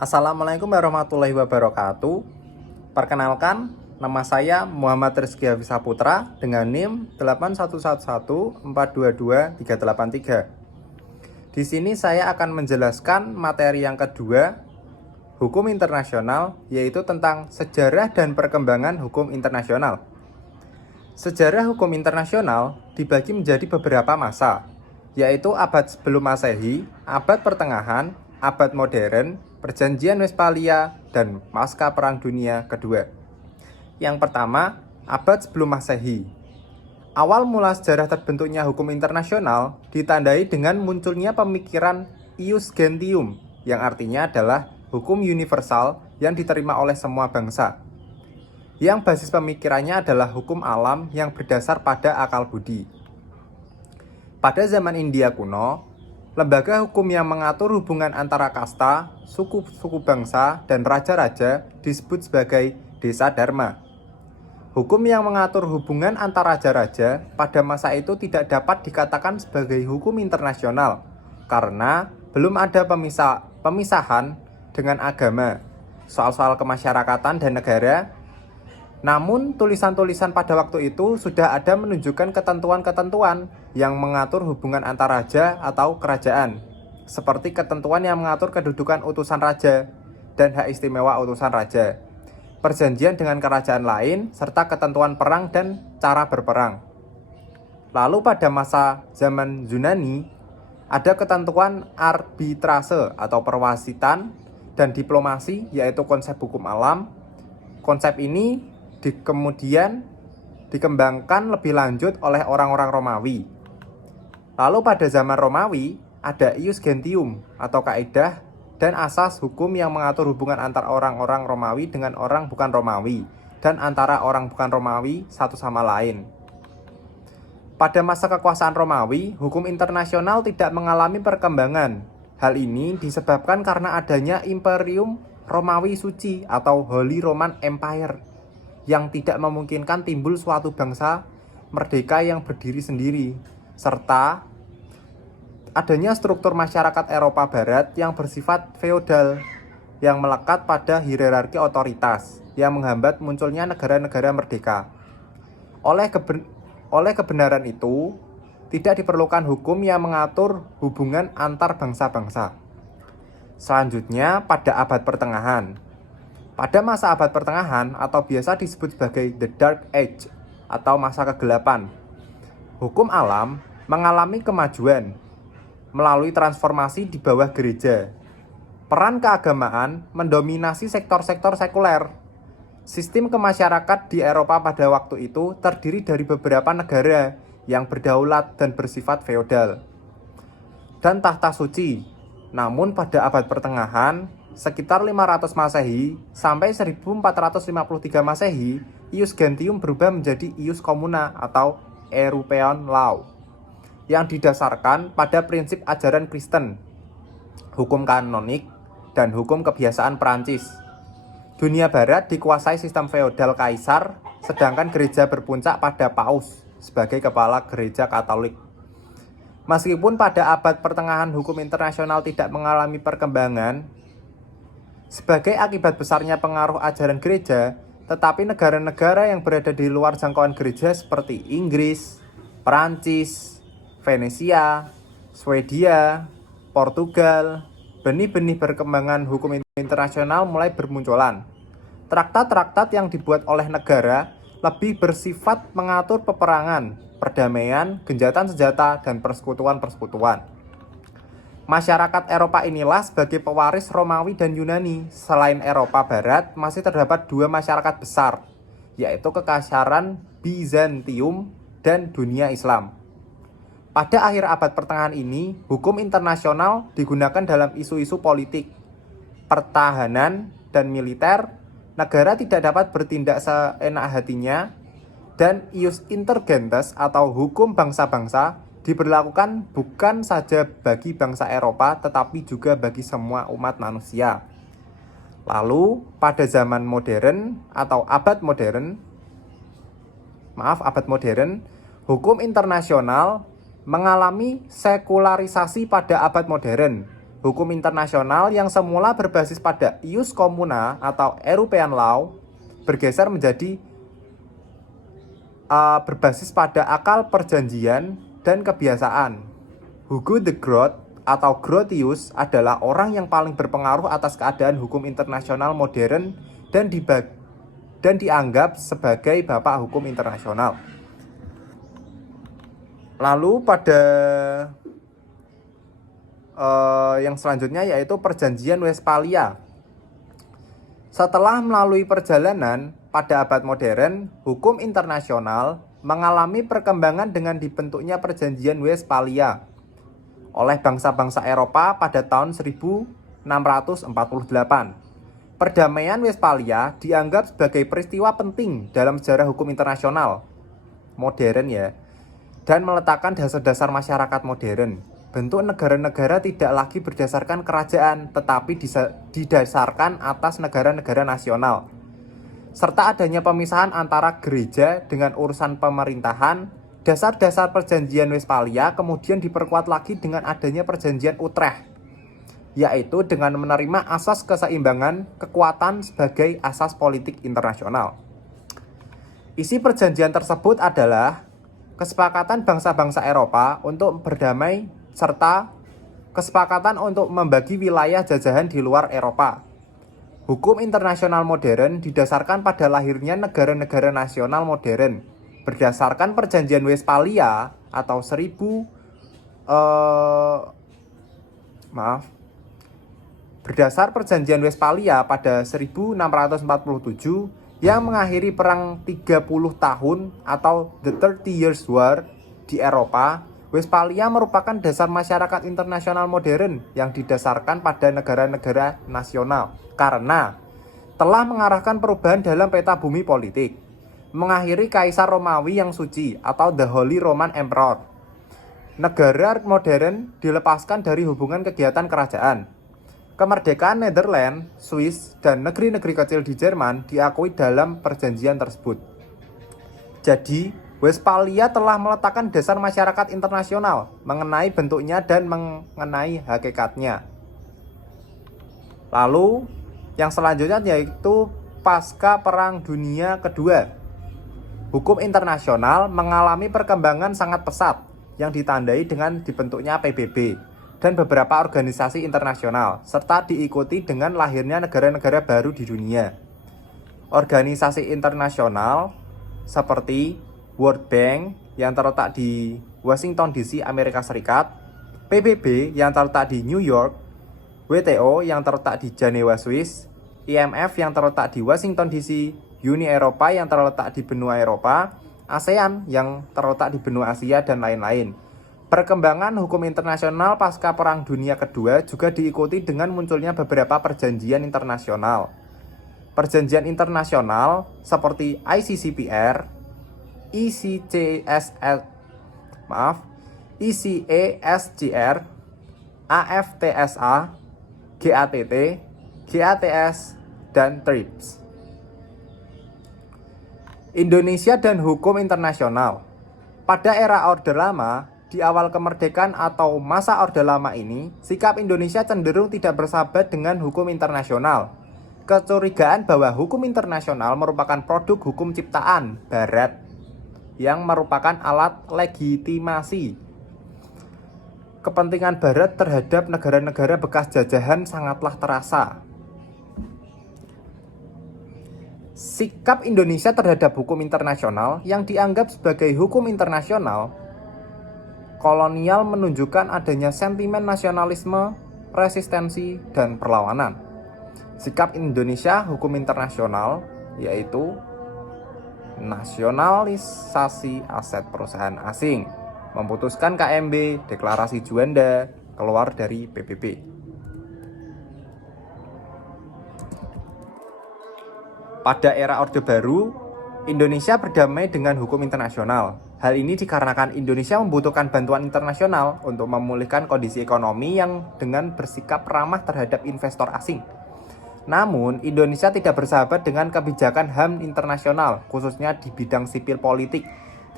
Assalamualaikum warahmatullahi wabarakatuh. Perkenalkan, nama saya Muhammad Rizky Hafizah Putra dengan NIM 8111422383. Di sini saya akan menjelaskan materi yang kedua, hukum internasional, yaitu tentang sejarah dan perkembangan hukum internasional. Sejarah hukum internasional dibagi menjadi beberapa masa, yaitu abad sebelum Masehi, abad pertengahan, abad modern, Perjanjian Westphalia, dan pasca Perang Dunia Kedua. Yang pertama, abad sebelum Masehi. Awal mula sejarah terbentuknya hukum internasional ditandai dengan munculnya pemikiran ius gentium, yang artinya adalah hukum universal yang diterima oleh semua bangsa. Yang basis pemikirannya adalah hukum alam yang berdasar pada akal budi. Pada zaman India kuno, lembaga hukum yang mengatur hubungan antara kasta, suku-suku bangsa, dan raja-raja disebut sebagai desa dharma. Hukum yang mengatur hubungan antara raja-raja pada masa itu tidak dapat dikatakan sebagai hukum internasional karena belum ada pemisahan dengan agama, soal-soal kemasyarakatan dan negara. Namun, tulisan-tulisan pada waktu itu sudah ada menunjukkan ketentuan-ketentuan yang mengatur hubungan antar raja atau kerajaan, seperti ketentuan yang mengatur kedudukan utusan raja dan hak istimewa utusan raja, perjanjian dengan kerajaan lain, serta ketentuan perang dan cara berperang. Lalu pada masa zaman Yunani, ada ketentuan arbitrase atau perwasitan dan diplomasi, yaitu konsep hukum alam. Konsep ini kemudian dikembangkan lebih lanjut oleh orang-orang Romawi. Lalu pada zaman Romawi, ada ius gentium atau kaidah dan asas hukum yang mengatur hubungan antara orang-orang Romawi dengan orang bukan Romawi dan antara orang bukan Romawi satu sama lain. Pada masa kekuasaan Romawi, hukum internasional tidak mengalami perkembangan. Hal ini disebabkan karena adanya Imperium Romawi Suci atau Holy Roman Empire yang tidak memungkinkan timbul suatu bangsa merdeka yang berdiri sendiri, serta adanya struktur masyarakat Eropa Barat yang bersifat feodal yang melekat pada hierarki otoritas yang menghambat munculnya negara-negara merdeka. Oleh kebenaran itu, tidak diperlukan hukum yang mengatur hubungan antar bangsa-bangsa. Selanjutnya, pada abad pertengahan. Pada masa abad pertengahan atau biasa disebut sebagai The Dark Age atau masa kegelapan, hukum alam mengalami kemajuan melalui transformasi di bawah gereja. Peran keagamaan mendominasi sektor-sektor sekuler. Sistem kemasyarakatan di Eropa pada waktu itu terdiri dari beberapa negara yang berdaulat dan bersifat feodal dan tahta suci. Namun pada abad pertengahan, sekitar 500 Masehi sampai 1453 Masehi, ius gentium berubah menjadi ius communa atau European law yang didasarkan pada prinsip ajaran Kristen, hukum kanonik, dan hukum kebiasaan Perancis. Dunia barat dikuasai sistem feodal kaisar, sedangkan gereja berpuncak pada paus sebagai kepala gereja Katolik. Meskipun pada abad pertengahan hukum internasional tidak mengalami perkembangan sebagai akibat besarnya pengaruh ajaran gereja, tetapi negara-negara yang berada di luar jangkauan gereja seperti Inggris, Perancis, Venesia, Swedia, Portugal, benih-benih perkembangan hukum internasional mulai bermunculan. Traktat-traktat yang dibuat oleh negara lebih bersifat mengatur peperangan, perdamaian, genjatan senjata, dan persekutuan-persekutuan. Masyarakat Eropa inilah sebagai pewaris Romawi dan Yunani. Selain Eropa Barat, masih terdapat dua masyarakat besar, yaitu Kekaisaran Bizantium dan dunia Islam. Pada akhir abad pertengahan ini, hukum internasional digunakan dalam isu-isu politik, pertahanan, dan militer. Negara tidak dapat bertindak seenak hatinya, dan ius intergentes atau hukum bangsa-bangsa diberlakukan bukan saja bagi bangsa Eropa tetapi juga bagi semua umat manusia. Lalu pada zaman modern atau abad modern, hukum internasional mengalami sekularisasi pada abad modern hukum internasional yang semula berbasis pada ius commune atau European law bergeser menjadi berbasis pada akal perjanjian dan kebiasaan. Hugo de Groot atau Grotius adalah orang yang paling berpengaruh atas keadaan hukum internasional modern dan dianggap sebagai bapak hukum internasional. Lalu pada yang selanjutnya yaitu Perjanjian Westphalia. Setelah melalui perjalanan pada abad modern, hukum internasional mengalami perkembangan dengan dibentuknya Perjanjian Westphalia oleh bangsa-bangsa Eropa pada tahun 1648. Perdamaian Westphalia dianggap sebagai peristiwa penting dalam sejarah hukum internasional modern dan meletakkan dasar-dasar masyarakat modern. Bentuk negara-negara tidak lagi berdasarkan kerajaan, tetapi didasarkan atas negara-negara nasional. Serta adanya pemisahan antara gereja dengan urusan pemerintahan. Dasar-dasar Perjanjian Westphalia kemudian diperkuat lagi dengan adanya Perjanjian Utrecht, yaitu dengan menerima asas keseimbangan kekuatan sebagai asas politik internasional. Isi perjanjian tersebut adalah kesepakatan bangsa-bangsa Eropa untuk berdamai serta kesepakatan untuk membagi wilayah jajahan di luar Eropa. Hukum internasional modern didasarkan pada lahirnya negara-negara nasional modern. Berdasarkan Perjanjian Westphalia atau berdasar Perjanjian Westphalia pada 1647 yang mengakhiri perang 30 tahun atau The 30 Years' War di Eropa, Westphalia merupakan dasar masyarakat internasional modern yang didasarkan pada negara-negara nasional karena telah mengarahkan perubahan dalam peta bumi politik. Mengakhiri Kaisar Romawi yang suci atau The Holy Roman Emperor. Negara modern dilepaskan dari hubungan kegiatan kerajaan. Kemerdekaan Netherlands, Swiss, dan negeri-negeri kecil di Jerman diakui dalam perjanjian tersebut. Jadi, Westphalia telah meletakkan dasar masyarakat internasional mengenai bentuknya dan mengenai hakikatnya. Lalu, yang selanjutnya yaitu pasca Perang Dunia Kedua. Hukum internasional mengalami perkembangan sangat pesat yang ditandai dengan dibentuknya PBB dan beberapa organisasi internasional, serta diikuti dengan lahirnya negara-negara baru di dunia. Organisasi internasional seperti World Bank yang terletak di Washington DC, Amerika Serikat, PBB yang terletak di New York, WTO yang terletak di Jenewa, Swiss, IMF yang terletak di Washington DC, Uni Eropa yang terletak di benua Eropa, ASEAN yang terletak di benua Asia, dan lain-lain. Perkembangan hukum internasional pasca Perang Dunia Kedua juga diikuti dengan munculnya beberapa perjanjian internasional. Perjanjian internasional seperti ICCPR, ICESGR, AFTSA, GATT, GATS, dan TRIPS. Indonesia dan hukum internasional. Pada era Orde Lama, di awal kemerdekaan atau masa Orde Lama ini, sikap Indonesia cenderung tidak bersahabat dengan hukum internasional. Kecurigaan bahwa hukum internasional merupakan produk hukum ciptaan Barat yang merupakan alat legitimasi kepentingan Barat terhadap negara-negara bekas jajahan sangatlah terasa. Sikap Indonesia terhadap hukum internasional yang dianggap sebagai hukum internasional kolonial menunjukkan adanya sentimen nasionalisme, resistensi, dan perlawanan. Sikap Indonesia hukum internasional yaitu nasionalisasi aset perusahaan asing, memutuskan KMB, deklarasi Juanda, keluar dari PBB. Pada era Orde Baru, Indonesia berdamai dengan hukum internasional. Hal ini dikarenakan Indonesia membutuhkan bantuan internasional untuk memulihkan kondisi ekonomi yang dengan bersikap ramah terhadap investor asing. Namun, Indonesia tidak bersahabat dengan kebijakan HAM internasional, khususnya di bidang sipil politik.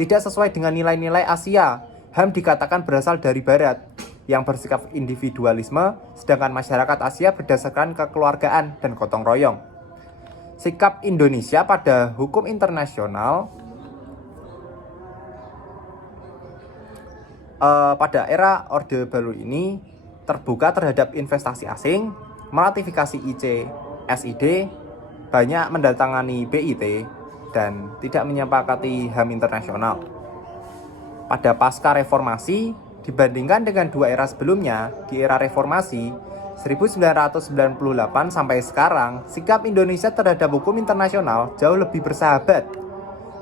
Tidak sesuai dengan nilai-nilai Asia, HAM dikatakan berasal dari Barat. yang bersikap individualisme, sedangkan masyarakat Asia berdasarkan kekeluargaan dan gotong royong. Sikap Indonesia pada hukum internasional pada era Orde Baru ini terbuka terhadap investasi asing, meratifikasi ICSID, banyak mendatangani BIT, dan tidak menyepakati HAM internasional. Pada pasca reformasi, dibandingkan dengan dua era sebelumnya, di era reformasi 1998 sampai sekarang, sikap Indonesia terhadap hukum internasional jauh lebih bersahabat.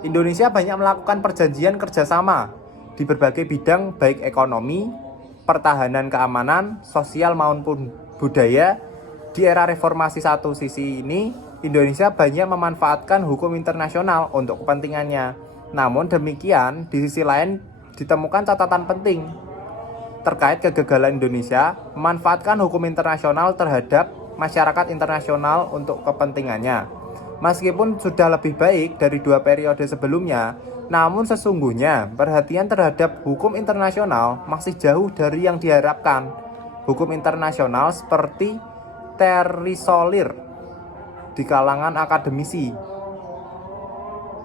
Indonesia banyak melakukan perjanjian kerjasama di berbagai bidang baik ekonomi, pertahanan keamanan, sosial maupun budaya. Di era reformasi satu sisi ini, Indonesia banyak memanfaatkan hukum internasional untuk kepentingannya. Namun demikian, di sisi lain ditemukan catatan penting terkait kegagalan Indonesia memanfaatkan hukum internasional terhadap masyarakat internasional untuk kepentingannya. Meskipun sudah lebih baik dari dua periode sebelumnya, namun sesungguhnya perhatian terhadap hukum internasional masih jauh dari yang diharapkan. Hukum internasional seperti terisolir di kalangan akademisi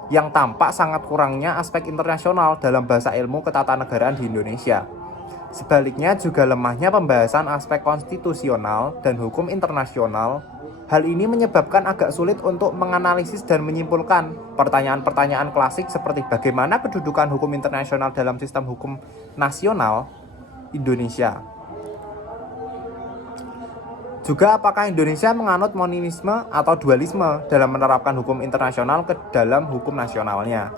yang tampak sangat kurangnya aspek internasional dalam bahasa ilmu ketatanegaraan di Indonesia. Sebaliknya juga lemahnya pembahasan aspek konstitusional dan hukum internasional. Hal ini menyebabkan agak sulit untuk menganalisis dan menyimpulkan pertanyaan-pertanyaan klasik seperti bagaimana kedudukan hukum internasional dalam sistem hukum nasional Indonesia. Juga apakah Indonesia menganut monisme atau dualisme dalam menerapkan hukum internasional ke dalam hukum nasionalnya.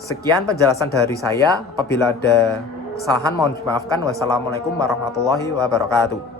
Sekian penjelasan dari saya. Apabila ada kesalahan mohon dimaafkan. Wassalamualaikum warahmatullahi wabarakatuh.